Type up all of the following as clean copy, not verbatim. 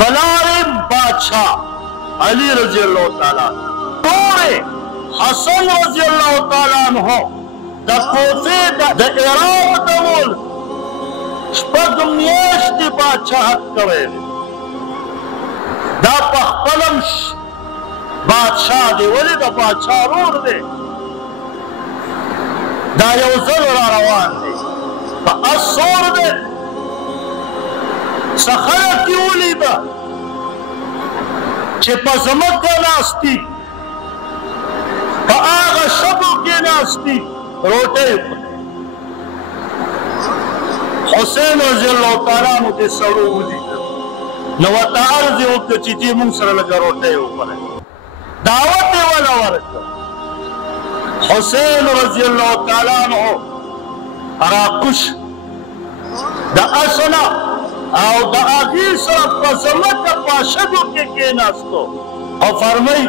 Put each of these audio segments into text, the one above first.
پلار بادشاہ علی رضی اللہ تعالیٰ نور حسن رضی اللہ تعالیٰ عنہ دا کوفی دا عراق دا ملک شپږ میاشتې بادشاہت کوي دا په خپلم بادشاہ دی ولې د بادشاہ ورور دی دا یو ځل را روان دی په اس سور دی څه خلک یې ولیده چې په ځمکه ناست دي په هغه شګو کې ناست دي روټۍ خوري حسین رضی اللہ تعالیٰ عنہ دې سړو ولیدل نو ورته عرض یې وکړ چې دې موږ سره لږه روټۍ وخورئ دعوت یې وله ورکړ حسین رضی اللہ تعالیٰ عنہ راکوش د اس نه او د هغې سره په ځمکه په شګو کې کېناستو او فرمایي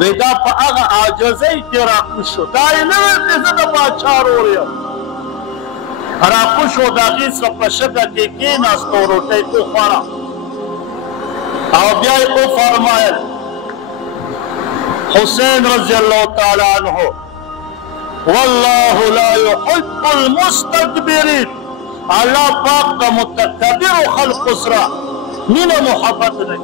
وی دا په هغه عاجزۍ کې راکوش شو دا یې نه ویل چې زه د باچا ورور یم راکوش و د هغې سره په شګه کې کېناستو روټۍ وخوړه او بیا یې وفرمایل حسین رضی اللہ تعالی عنہ واللہ لا يحب المستكبرین اللہ پاک کا متکبر خلق سره مینه محبت نه